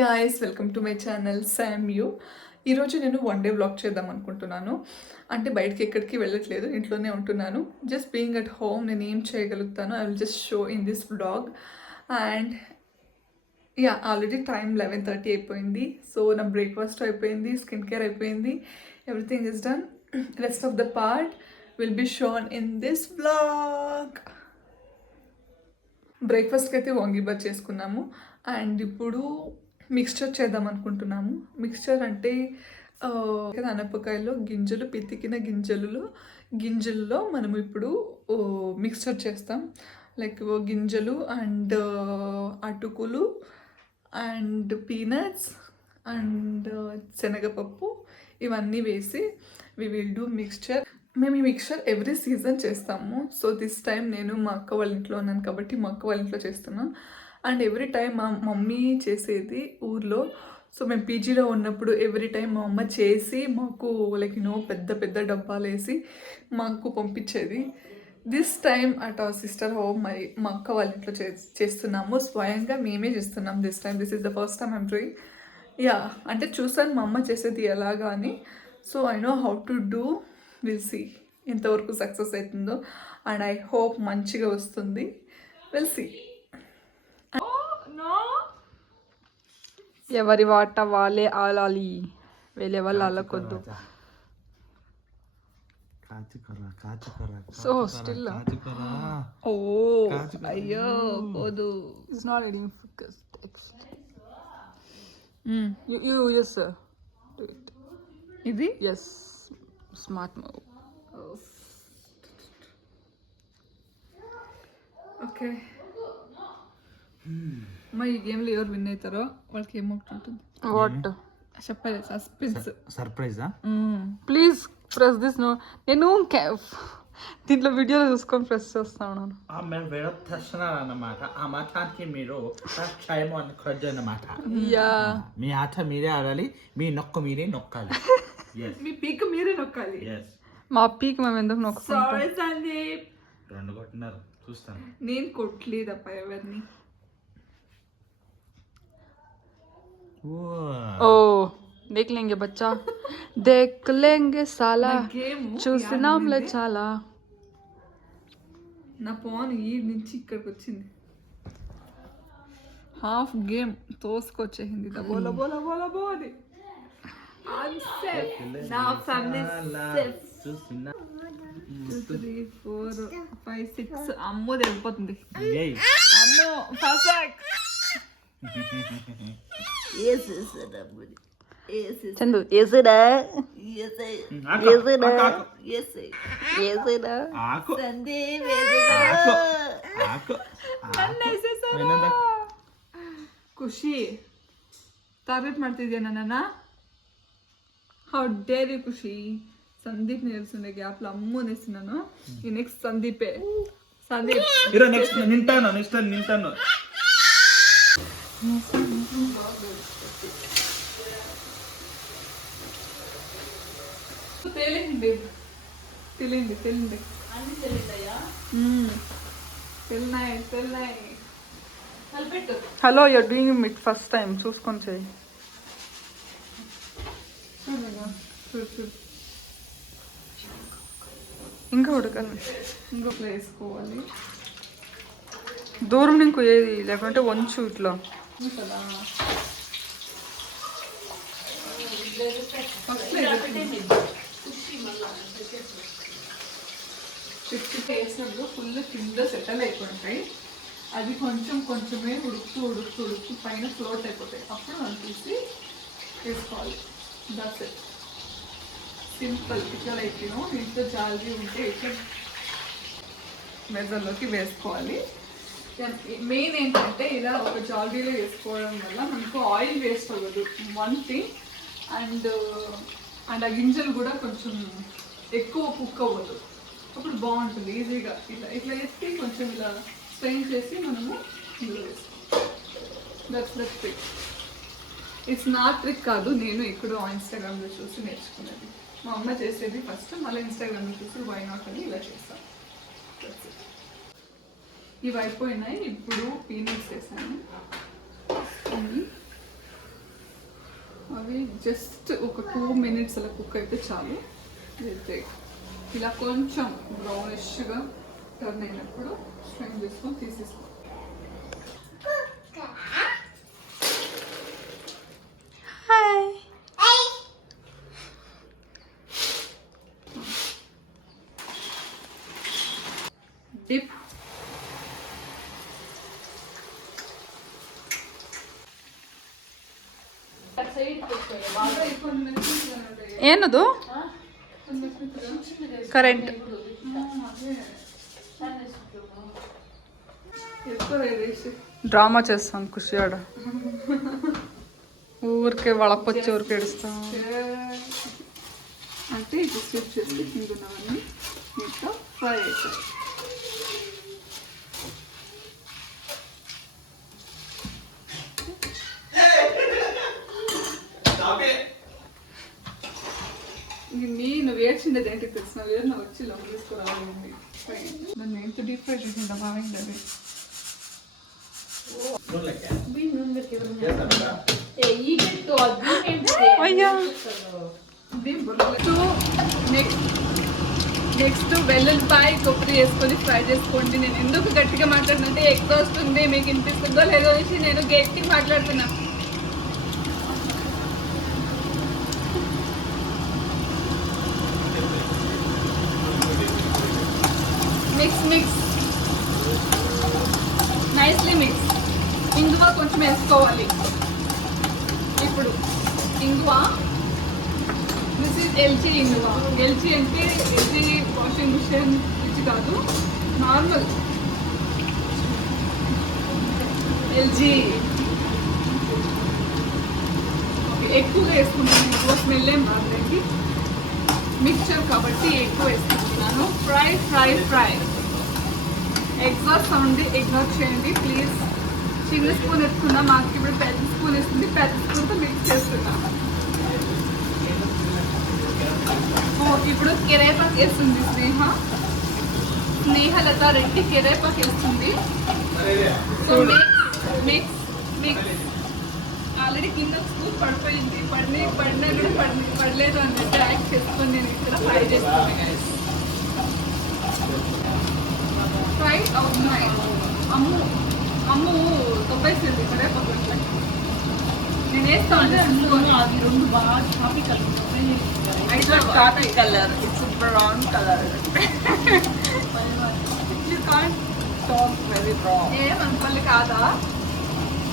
Guys welcome to my channel Sam you. ఈరోజు నేను one day vlog చేద్దాం అనుకుంటున్నాను. అంటే బయటికి ఎక్కడికి వెళ్ళట్లేదు, ఇంట్లోనే ఉంటున్నాను. జస్ట్ బీయింగ్ అట్ హోమ్ నేను ఏం చేయగలుగుతాను I will just show in this vlog. And already time 11:30 అయిపోయింది. సో నా బ్రేక్ఫాస్ట్ అయిపోయింది, స్కిన్ కేర్ అయిపోయింది, everything is done. Rest of the part will be shown in this vlog. బ్రేక్ఫాస్ట్కి అయితే వాంగీబాత్ చేసుకున్నాము. అండ్ ఇప్పుడు మిక్స్చర్ చేద్దాం అనుకుంటున్నాము. మిక్స్చర్ అంటే అనపకాయలో గింజలు, పితికిన గింజల్లో మనము ఇప్పుడు మిక్స్చర్ చేస్తాం. లైక్ గింజలు అండ్ అటుకులు అండ్ పీనట్స్ అండ్ శనగపప్పు ఇవన్నీ వేసి వి విల్ డూ మిక్స్చర్. మేము ఈ మిక్స్చర్ ఎవ్రీ సీజన్ చేస్తాము. సో దిస్ టైం నేను మా అక్క వాళ్ళ ఇంట్లో ఉన్నాను కాబట్టి మా అక్క వాళ్ళ ఇంట్లో చేస్తున్నాం. అండ్ ఎవ్రీ టైం మా మమ్మీ చేసేది ఊర్లో. సో మేము పీజీలో ఉన్నప్పుడు ఎవ్రీ టైం మా అమ్మ చేసి మాకు లైక్ పెద్ద పెద్ద డబ్బాలు వేసి మాకు పంపించేది. This time at our sister home మా అక్క వాళ్ళ ఇంట్లో చేస్తున్నాము. స్వయంగా మేమే చేస్తున్నాం this time. This is the first time I'm doing. అంటే చూసాను మా అమ్మ చేసేది ఎలాగా అని. So I know how to do. Will see ఎంతవరకు సక్సెస్ అవుతుందో. అండ్ ఐ హోప్ మంచిగా వస్తుంది. Will see. ఎవరి వాట వాళ్ళే ఆలాలి, వేలే వాళ్ళు ఆలకొద్దు. సో స్టిల్ ఓ అయ్యో పోదు. It's not adding focus. You yes sir, do it. ఇది yes, smart move. ఓకే. మా ఈ గేమ్లో ఎవరు విన్ అవుతారో వాళ్ళకి ఏమవుతుంటుంది. వాట్ చెప్పాలి, సస్పెన్స్. సర్ప్రైజా? Please press this. నో నేను దీంట్లో వీడియోలో చూసుకొని ప్రెస్ చేస్తాను. మీరు వేరే తెస్తున్నారు అన్నమాట. ఆ మతానికి మీరు క్షయము అనుకోద్దు అన్నమాట. మీ ఆట మీరే ఆడాలి, మీ నొక్కు మీరే నొక్కాలి. మీ పీక్ మీరే నొక్కాలి. మా పీక్ మేము ఎందుకు నొక్కుతాం? సారీ సందీప్. రెండు కొట్టినారు చూస్తాను. నేను కొట్టలేదప్ప ఎవరిని. ఓ देख लेंगे बच्चा, देख लेंगे साला, చూసినాంలే చాలా. నా ఫోన్ ఈ నుంచి ఇక్కడికి వచ్చింది. హాఫ్ గేమ్ తోసుకొచ్చేసింది. బోల బోల బోల బోది. నా ఫ్యామిలీ 2 3 4 5 6 అమ్మో తెలిపోతుంది. అమ్మో ఫస్ట్ చందు ఏసుడా ಖುಷಿ ಟಾರ್ಗೆಟ್ ಮಾಡ್ತಿದ್ಯಾ ನನ್ನ? ಹೌ ಡೇರ್ ಯು ಖುಷಿ? ಸಂದೀಪ್ నేర్చుండే గ్యాప్లో అమ్ము నేస్తున్నాను. ఈ నెక్స్ట్ సందీపే. సందీప్ నెక్స్ట్ నింటాను. తెలియండి అన్ని తెలినాయి. Hello you're doing it first time, చూసుకొని చేయి. ఇంకా ఉడకాలి, ఇంకొక వేసుకోవాలి. దూరం నీకు ఏది లేకుంటే వంచు ఇట్లా. వేసినప్పుడు ఫుల్ కింద సెటిల్ అయిపోతాయి. అది కొంచెమే ఉడుకుతూ పైన ఫ్లోట్ అయిపోతాయి. అప్పుడు మనం తీసి వేసుకోవాలి. That's it, simple. ఇట్లా లైక్ ఇంట్లో జాలి ఉంటే ఇట్లా మెజర్లోకి వేసుకోవాలి. మెయిన్ ఏంటంటే ఇలా ఒక జాలీలో వేసుకోవడం వల్ల మనకు ఆయిల్ వేస్ట్ అవ్వదు, 1 thing. అండ్ ఆ గింజలు కూడా కొంచెం ఎక్కువ కుక్ అవ్వదు. అప్పుడు బాగుంటుంది. ఈజీగా ఇట్లా ఎత్తి కొంచెం ఇలా స్ట్రెయిన్ చేసి మనము ఇందులో వేసుకోవాలి. That's the trick. ఇట్స్ నా ట్రిక్ కాదు, నేను ఎక్కడో ఇన్స్టాగ్రామ్లో చూసి నేర్చుకున్నది. మా అమ్మ చేసేది ఫస్ట్, మళ్ళీ ఇన్స్టాగ్రామ్లో చూసి వై నాట్ అని ఇలా చేస్తాను. ఇవి అయిపోయినాయి. ఇప్పుడు పీనట్స్ వేసాను. అవి జస్ట్ ఒక 2 minutes అలా కుక్ అయితే చాలు. అయితే ఇలా కొంచెం బ్రౌనిష్గా టర్న్ అయినప్పుడు స్ట్రెయిన్ చేసుకొని తీసేసుకో. డిప్ ಏನದು ಕರೆಂಟ್ డ్రామా చేస్తాను ఖుషి ఆడ ఊరికే వళపొచ్చి ఊరికే ఏడుస్తాం. అంటే ఇది స్విచ్ చేసి తింటున్నామని ఇంకా ఫ్రై అవుతాయి. నువ్వు ఏడ్చిండేది ఏంటి తెలిసిన లేదు, నాకు వచ్చి లవ్ తీసుకురావాలి. నన్ను ఎంత డీప్ ఫ్రై చేసిందా బాగుంది అది. అయ్యా నెక్స్ట్ వెల్లుల్లిపాయ కొబ్బరి వేసుకొని ఫ్రై చేసుకోండి. నేను ఎందుకు గట్టిగా మాట్లాడుతుంటే ఎక్కువ వస్తుంది, మీకు వినిపిస్తుందో లేదో అనేసి నేను గట్టిగా మాట్లాడుతున్నా. Mix nicely mix. ఇంగువ కొంచెం వేసుకోవాలి. ఇప్పుడు ఇంగువ, దిస్ ఇస్ ఎల్జీ ఇంగువ. ఎల్జీ అంటే ఎల్జీ వాషింగ్ మిషన్ ఇది కాదు, నార్మల్ ఎల్జీ. ఓకే, ఎక్కువగా వేసుకుంటాను. ఎక్కువ స్మెల్ ఏం రాదండి, మిక్చర్ కాబట్టి ఎక్కువ వేసుకుంటున్నాను. Fry fry fry. Exhaust sound ignore చేయండి ప్లీజ్. చిన్న స్పూన్ వేసుకున్నా, మాకు ఇప్పుడు పెద్ద స్పూన్ వేస్తుంది. పెద్ద స్పూన్తో మిక్స్ చేస్తున్నా. ఇప్పుడు కెరేపాకు వేస్తుంది స్నేహలత రెడ్డి కెరేపాకు వేస్తుంది. So mix mix. ఆల్రెడీ కింద స్పూన్ పడిపోయింది, పడినా కూడా పడలేదు అన్నట్టు యాక్ట్ చేసుకొని నేను ఇక్కడ ఫ్రై చేస్తున్నాను. ఫ్రై అవుతున్నాయి. అమ్ము తొప్పేసింది కరేపాకు. నేను వేస్తాను అవి రెండు బాగా coffee colour coffee colour. It's brown colour. You can't talk very wrong. ఏ మన పల్లి కాదా?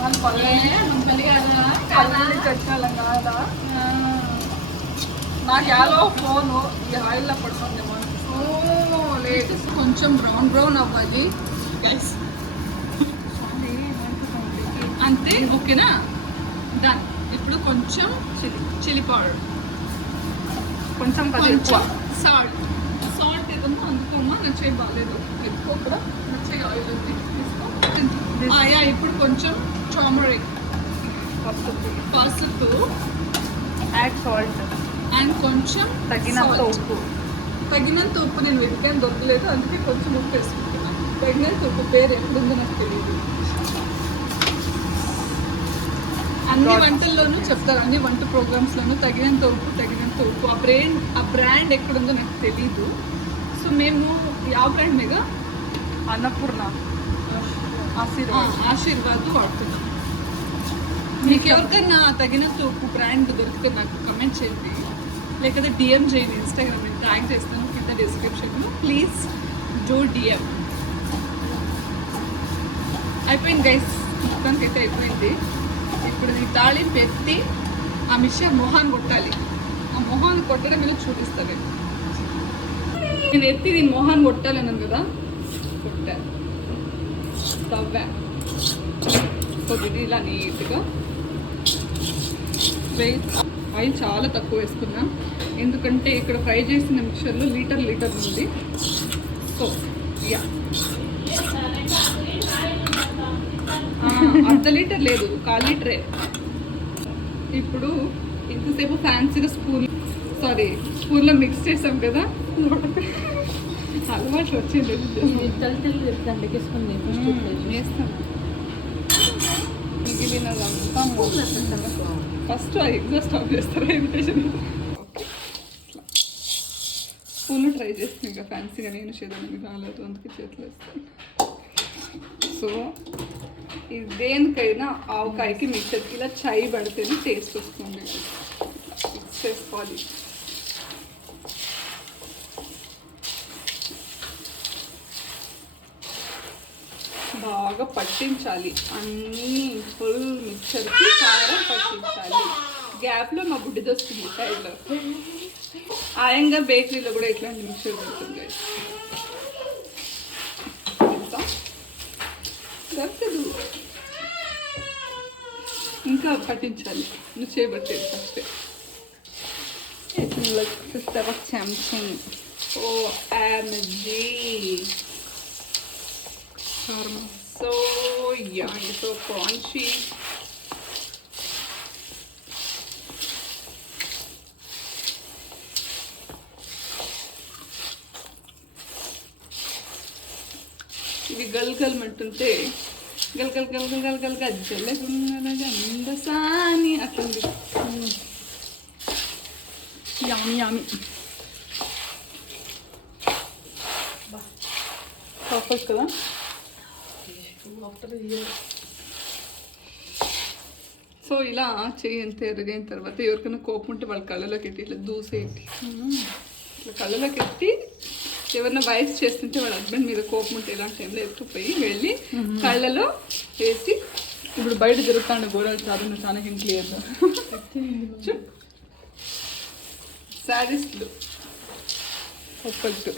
మన పల్లి కాదా? పల్లి చచ్చాలం కాదా? నాకు యాలో ఫోను ఈ ఆయిల్లో పడుతుందేమో. లేదు, కొంచెం బ్రౌన్ అవ్వాలి గైస్. అంతే, ఓకేనా? డన్. ఇప్పుడు కొంచెం చిల్లీ పౌడర్, కొంచెం సాల్ట్ ఏదమ్మా అందుకోమ్మా. నా చేయి బాగాలేదు, ఎక్కువ కూడా నా చేయి ఆయిల్ ఉంది, తీసుకో. ఇప్పుడు కొంచెం టర్మరిక్, పసుపు, యాడ్ సాల్ట్ అండ్ కొంచెం తగినంత ఉప్పు. తగినంత ఉప్పు నేను వెతికాను, దొరకలేదు, అందుకే కొంచెం ఉప్పు వేసుకుంటున్నాను. తగినంత ఉప్పు పేరు ఎక్కడుందో నాకు తెలియదు. అన్ని వంటల్లోనూ చెప్తారు, అన్ని వంట ప్రోగ్రామ్స్లోనూ తగినంత ఉప్పు. ఆ బ్రాండ్ ఎక్కడుందో నాకు తెలీదు. సో మేము యా బ్రాండ్ మీద అన్నపూర్ణ ఆశీర్వాద్ వాడుతున్నాం. మీకు ఎవరికైనా తగినంత ఉప్పు బ్రాండ్ దొరికితే నాకు కమెంట్ చేయండి, లేకపోతే డిఎం చేయండి. ఇన్స్టాగ్రామ్ నేను ట్యాగ్ చేస్తాను కింద డిస్క్రిప్షన్లో. Please do DM. అయిపోయింది గైస్, మొత్తానికి అయితే అయిపోయింది. ఇప్పుడు ఈ తాళింపు ఎత్తి ఆ మిషన్ మొహాన్ని కొట్టాలి. ఆ మొహాన్ని కొట్టడం మీద చూపిస్తాను. నేను ఎత్తి దీని మొహాన్ని కొట్టాలన్నాను కదా, కొట్టాను. తవ్వా కొద్దిగా ఇలా నీట్గా ఆయిల్ చాలా తక్కువ వేసుకున్నాం, ఎందుకంటే ఇక్కడ ఫ్రై చేసిన మిక్చర్లో లీటర్ ఉంది. సో యా, 1/2 లీటర్ లేదు, 1/4 లీటరే. ఇప్పుడు ఇంతసేపు ఫ్యాన్సీగా స్పూన్లో మిక్స్ చేసాం కదా, అలవాటు వచ్చింది. వేస్తాం మిగిలినదంతా ఫస్ట్ ఎగ్జాస్ట్ ఆఫ్ చేస్తారా ఇన్విటేషన్ స్పూన్లో ట్రై చేస్తాను ఇంకా ఫ్యాన్సీగా నేను చేద్దానికి రాలేదు అందుకే చేతులు వేస్తాను. సో ఇది దేనికైనా ఆవకాయకి మిక్సర్కి ఇలా చాయ్ పడితేనే టేస్ట్ వస్తుంది. మిక్స్ చేసుకోవాలి. బాగా పట్టించాలి అన్నీ ఫుల్ మిక్సర్కి కారం పట్టించాలి. గ్యాప్లో మా బుడ్డిది వస్తుంది సైడ్లో. ఆయంగా బేకరీలో కూడా ఇట్లాంటి మిక్సర్ దొరుకుతుంది. దొరకదు ఇంకా పట్టించాలి. నువ్వు చేయబట్టేది first. Sister of Samsung. OMG. So yummy, so crunchy. ఇవి గల్గల్మంటుంటే గల్ గల్ గల్ గల్ గల్ గల్ గజ్జల గందసాని అట్లుంది. యామి యామి. పర్ఫెక్ట్ కదా. సో ఇలా చెయ్యి ఎంత ఎరగైన తర్వాత ఎవరికైనా కోపం ఉంటే వాళ్ళ కళ్ళలోకి ఎట్టి ఇట్లా దూసేయండి. ఇట్లా కళ్ళలోకి ఎట్టి ఎవరైనా వయసు చేస్తుంటే వాళ్ళ హస్బెండ్ మీద కోపం ఉంటే ఇలాంటి టైంలో ఎత్తుకుపోయి వెళ్ళి కళ్ళలో వేసి ఇప్పుడు బయట తిరుగుతాండే గోడలు చాలా చాలా క్లియర్గా శారీస్లు పర్ఫెక్ట్.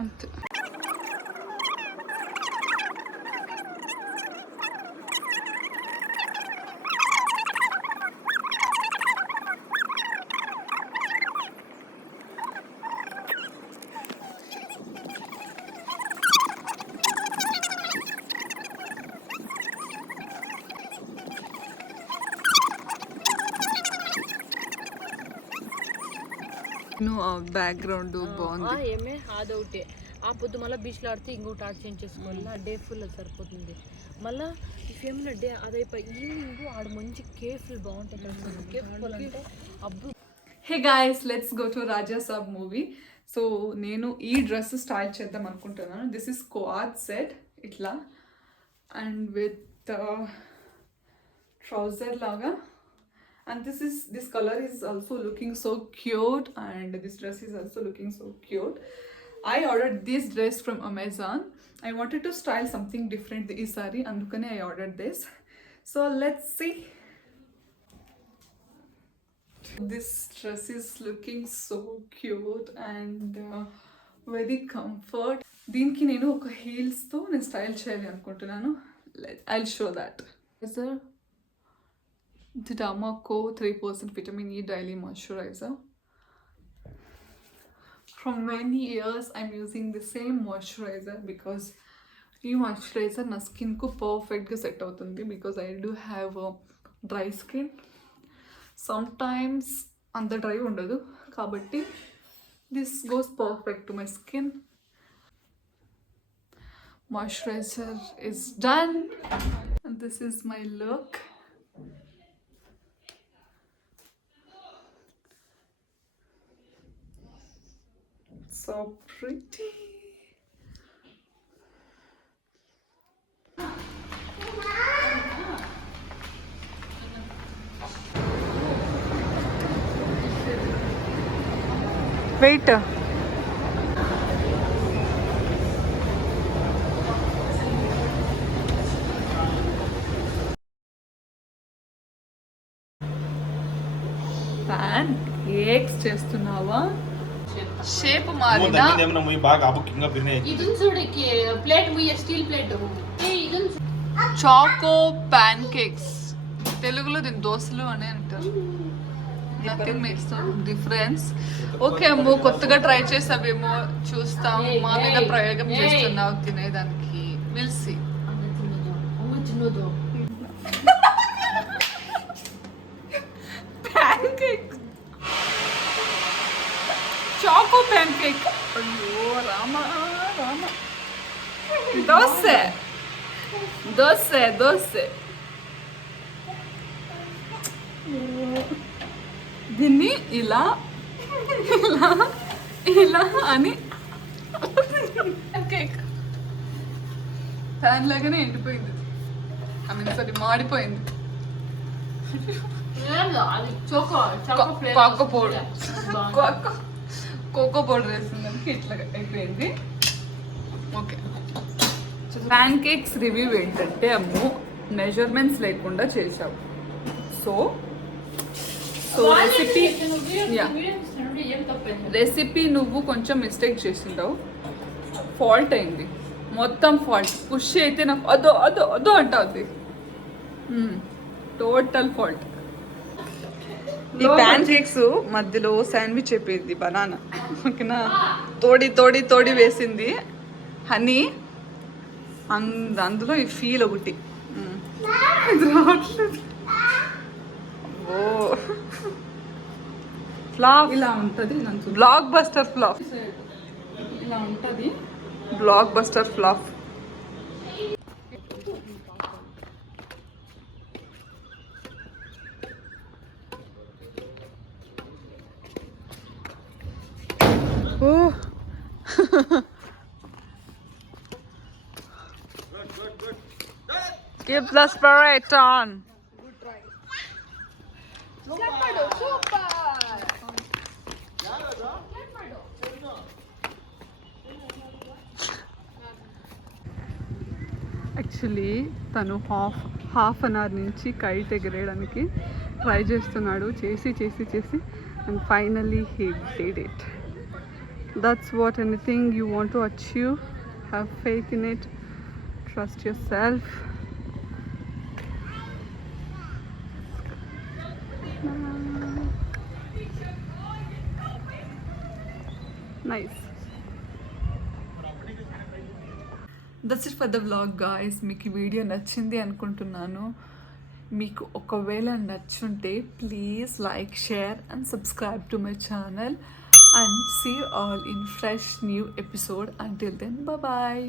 అంతే. బ్యాక్గ్రౌండ్ బాగుంది. ఏమే అదొకటే ఆ పొద్దు మళ్ళీ బీచ్లో ఆడితే ఇంకోటి ఆడ చేంజ్ చేసుకోవాలి. ఆ డే ఫుల్ సరిపోతుంది. మళ్ళీ ఇఫ్ ఏమైనా డే అదైపోయి ఈవినింగ్ ఆడ మంచి కేఫ్లు బాగుంటాయి. కేఫ్ అంటే అబ్బు. Hey guys, let's go to Raja Saab movie. So నేను ఈ డ్రెస్ స్టైల్ చేద్దాం అనుకుంటున్నాను. దిస్ ఇస్ కోఆడ్ సెట్ ఇట్లా అండ్ విత్ ట్రౌజర్ లాగా. And this color is also looking so cute, and this dress is also looking so cute. I ordered this dress from Amazon. I wanted to style something different this saree, andukane I ordered this. So let's see. This dress is looking so cute and very comfort. దీనికి నేను ఒక హీల్స్తో నేను style చేయాలి అనుకుంటున్నాను. I'll show that. The Dermaco 3% Vitamin E Daily Moisturizer. From many years I'm using the same moisturizer because ఈ moisturizer నా స్కిన్కు పర్ఫెక్ట్గా set అవుతుంది. Because I do have a dry skin. Sometimes అంత డ్రై ఉండదు కాబట్టి this goes perfect to my skin. Moisturizer is done and this is my look. So pretty. Wait. Pancakes చేస్తున్నావా? Shape మారినా ಇದನ್ చూడಕ್ಕೆ ప్లేట్ ముయ్య steel plate ಇದನ್ choco pancakes. తెలుగులో దీని దోశలు అని అంటారు. Nothing makes difference. Okay Ammu, కొత్తగా ట్రై చేసావేమో చూస్తాం. మా మీద ప్రయోగం చేస్తున్నావు తినేదానికి. Will see. తిన్నోదు pancake, choco pancake. అయ్యో రామ రామ. దోశ దోశ దోశ. దీన్ని ఇలా ఇలా ఇలా అని కేక్ ఫ్యాన్ లాగానే ఎండిపోయింది. ఐ మీన్ సారీ మాడిపోయింది. కోకో పౌడర్ కోకో పౌడర్ వేసిందానికి ఇట్లా అయిపోయింది. ఓకే, ప్యాన్ కేక్స్ రివ్యూ ఏంటంటే అమ్ము మెజర్మెంట్స్ లేకుండా చేసావు. సో రెసిపీ నువ్వు కొంచెం మిస్టేక్ చేసింటావు. ఫాల్ట్ అయింది, మొత్తం ఫాల్ట్. పుష్ అయితే నాకు అదో అదో అదో అంటుంది. Total fault. ఈ ప్యాన్ కేక్స్ మధ్యలో శాండ్విచ్ అయిపోయింది బనానా. ఓకేనా, తోడి తోడి తోడి వేసింది హనీ. అందులో ఈ ఫీల్ ఒకటి ఇది రావట్లేదు. ఓ ఫ్లాప్ ఇలా ఉంటుంది. బ్లాక్ బస్టర్ ఫ్లాప్ ఇలా ఉంటుంది. Blockbuster flop. ఓ keep the spirit on. Actually తను హాఫ్ అన్ అవర్ నుంచి కైట్ ఎగరేయడానికి ట్రై చేస్తున్నాడు. చేసి చేసి చేసి and finally he did it. That's what anything you want to achieve, have faith in it, trust yourself. Nice. That's it for the vlog guys. మీకు ఈ video నచ్చింది అనుకుంటున్నాను. మీకు ఒకవేళ నచ్చుంటే please like, share and subscribe to my channel and see you all in fresh new episode. Until then, bye bye.